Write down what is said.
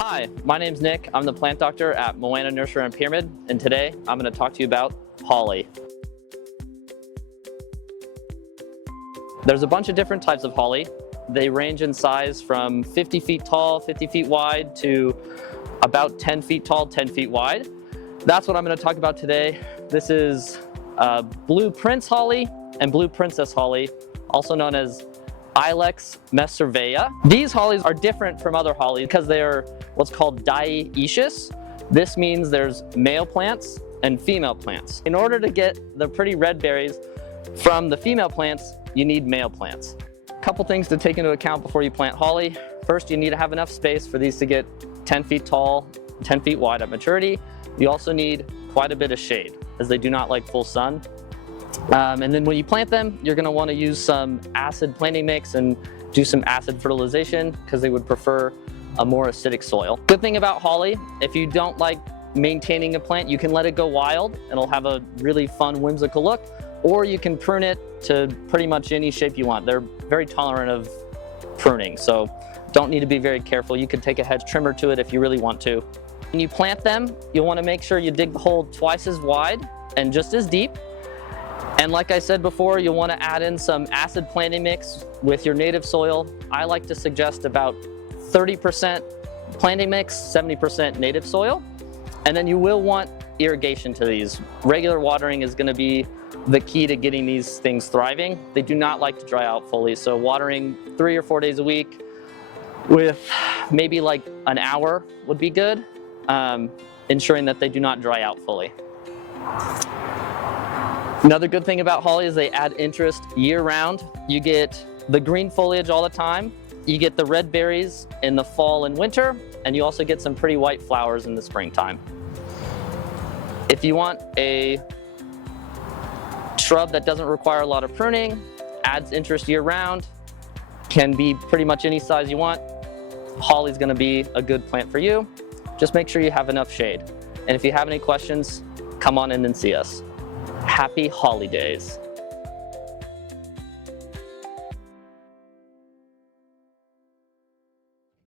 Hi, my name's Nick. I'm the plant doctor at Moana Nursery on Pyramid, and today I'm going to talk to you about holly. There's a bunch of different types of holly. They range in size from 50 feet tall, 50 feet wide to about 10 feet tall, 10 feet wide. That's what I'm going to talk about today. This is blue prince holly and blue princess holly, also known as Ilex messervea. These hollies are different from other hollies because they are what's called dioecious. This means there's male plants and female plants. In order to get the pretty red berries from the female plants, you need male plants. A couple things to take into account before you plant holly. First, you need to have enough space for these to get 10 feet tall, 10 feet wide at maturity. You also need quite a bit of shade as they do not like full sun. And then when you plant them, you're going to want to use some acid planting mix and do some acid fertilization because they would prefer a more acidic soil. Good thing about holly, if you don't like maintaining a plant, you can let it go wild and it'll have a really fun, whimsical look, or you can prune it to pretty much any shape you want. They're very tolerant of pruning, so don't need to be very careful. You could take a hedge trimmer to it if you really want to. When you plant them, you'll want to make sure you dig the hole twice as wide and just as deep. And like I said before, you'll want to add in some acid planting mix with your native soil. I like to suggest about 30% planting mix, 70% native soil. And then you will want irrigation to these. Regular watering is going to be the key to getting these things thriving. They do not like to dry out fully, so watering 3 or 4 days a week with maybe like an hour would be good, ensuring that they do not dry out fully. Another good thing about holly is they add interest year-round. You get the green foliage all the time. You get the red berries in the fall and winter, and you also get some pretty white flowers in the springtime. If you want a shrub that doesn't require a lot of pruning, adds interest year-round, can be pretty much any size you want, holly is going to be a good plant for you. Just make sure you have enough shade. And if you have any questions, come on in and see us. Happy holidays.